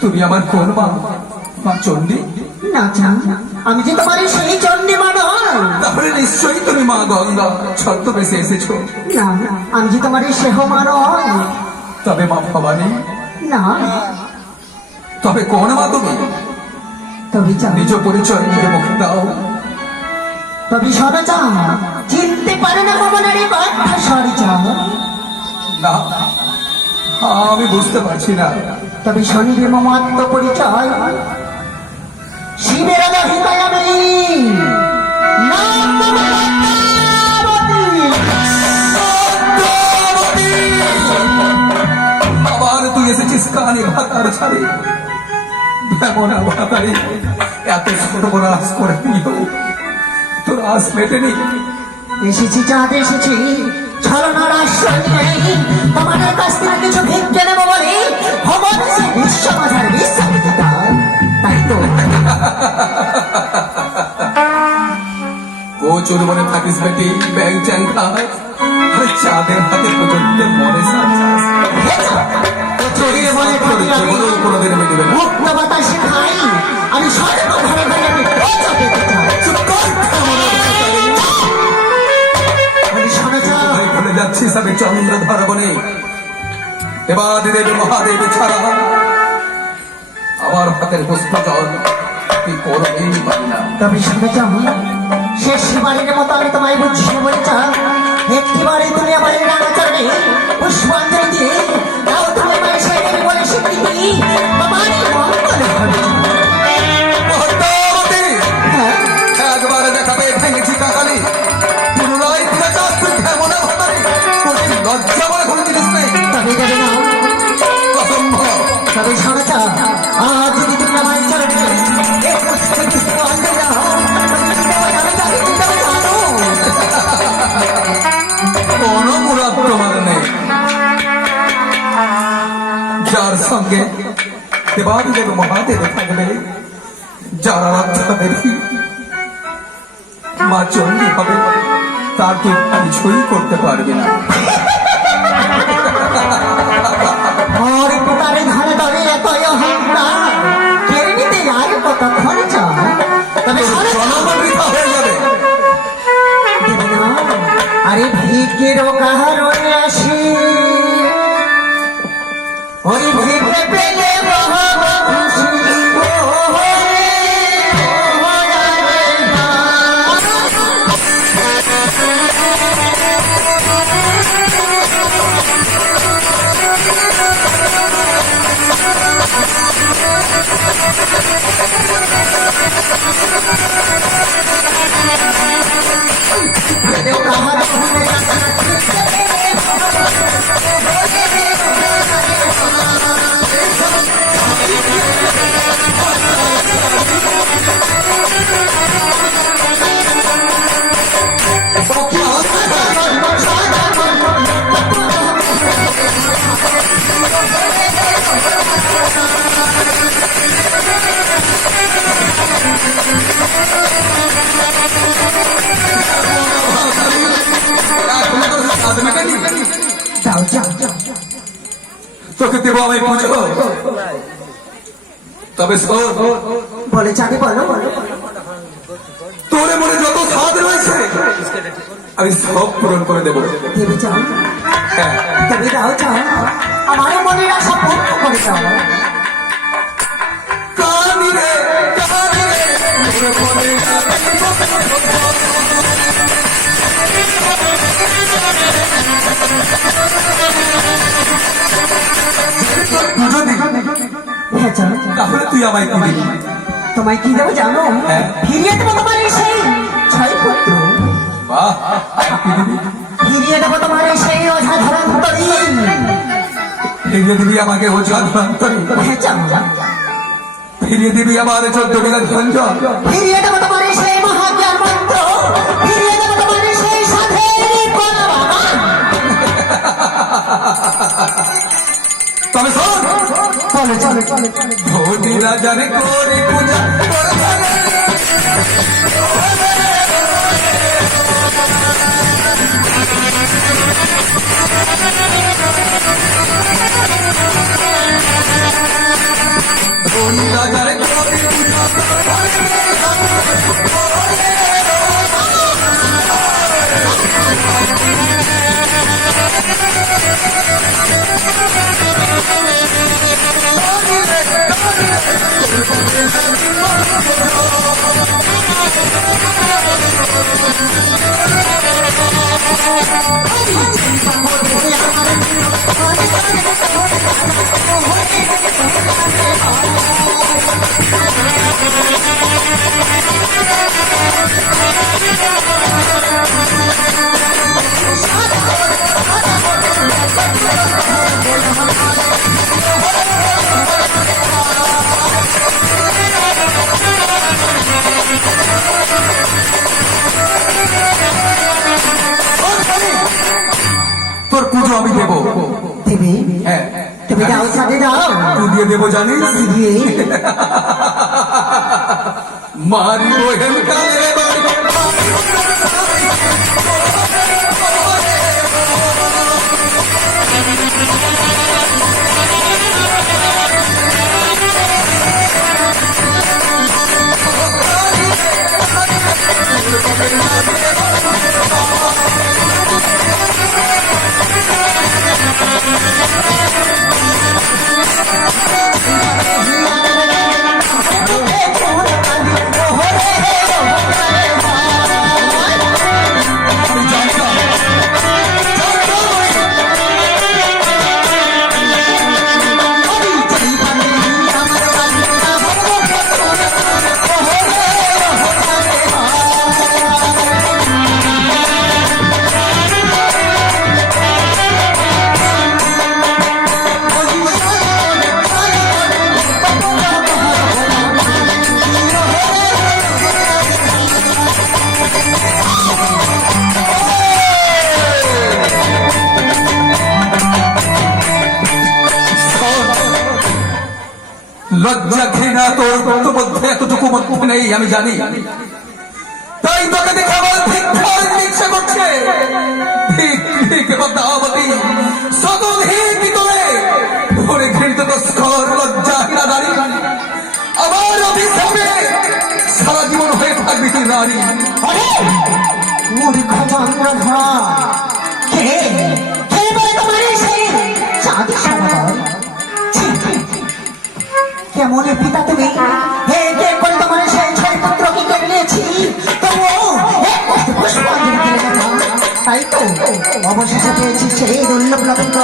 তুমি আমার কোন মা মা চণ্ডী। না চান আমি যে তোমার সেই চণ্ডী মা তাহলে নিশ্চয়ই তুমি মা গঙ্গা ছদ্মবেশে এসেছ। না আমি যে তোমার সেহ মা নয়। তবে মা ভবানী। না। তবে কোন মা তুমি? তবে নিজ পরিচয় নিজে মুখে দাও। তবে চান চিনতে পারে না ভবনের কথা সরি চান না। আমি বুঝতে পারছি না। তবে শনিবে মম আত্মপরিচয় শিবের। আবার তুই এসেছিস কানে ভাতার ছাড়ে। এমন ভাতারে এত সর্বনাশ করে দিল। তোর আস মেটেনি এসেছি চাঁদ এসেছি। ছলনার আশ্রয় কাছ ভিক্ষে নেব বলে ভগবান সে তাই তো। ও চুরবনে থাকিস বেটি ব্যাং চ্যাং খাস চাঁদের হাতে যাচ্ছিস আমি চন্দ্র ধরবনে। দেবাদি দেবী মহাদেবী ছাড়া আমার হাতের পুষ্প জল তুই করবেই পারি তবে শুনে যাও শেষ বাড়ির মতো আমি তোমায় বুঝিয়ে বলে চাও একটি বাড়ি তুমি আমার এই রাঙাচরণে পুষ্পাঞ্জলি সঙ্গে দেবাদিদেব মহাদেব থাকবে, যারা আরাধ্যা মা চণ্ডী হবে, তার তুই কিছুই করতে পারবে না? তোকে দেবো আমি পুজো। তবে বলে বলো বলো তোর মনে যত স্বাদ রয়েছে আমি সব পূরণ করে দেবো। দেবে যাও। হ্যাঁ। তবে মনের আশা পূর্ণ করে যাও। কানি রে কানি রে তোর মনে পুজো দিবি হ্যাঁ যাও। তাহলে তুই আমায় কি দিবি? তোমায় কি দেবো জানো? হ্যাঁ। ফিরিয়ে দেবো তোমার এই সেই ছয় পুত্র ফিরিয়ে দেবো তোমার এই সেই অসাধারণ ফিরিয়ে দিবি আমাকে ওঝা ধরান্তরি। হ্যাঁ ফিরিয়ে দিবি আমার চোদ্দ বিঘা ঝঞ্ঝন ফিরিয়ে দেবো তোমার এই সেই তবে শোন চলো চলো চলো চলো ধনী রাজারে করি পূজা করে ধরে। তুমি দাও ছাদে দাও। তুই দিয়ে দেবো জানিস? দিয়ে। মারিব লজ্জা ঘৃণা তোর মধ্যে এতটুকু মধ্যে নেই আমি জানি। তাই তোকে দেখে আমার ভিক্ষার ইচ্ছা করছে ভিক ভিক পদ্মাবতী সকল হিক তোলে ভরে ঘৃণিত তস্কর লজ্জা হীনা নারী। আমার অভিশাপে সারা জীবন হয়ে থাকবি তুই নারী। মূর্খ জন্মধর কে? অবশেষে পেয়েছি সেই দুর্লভ লবঙ্গ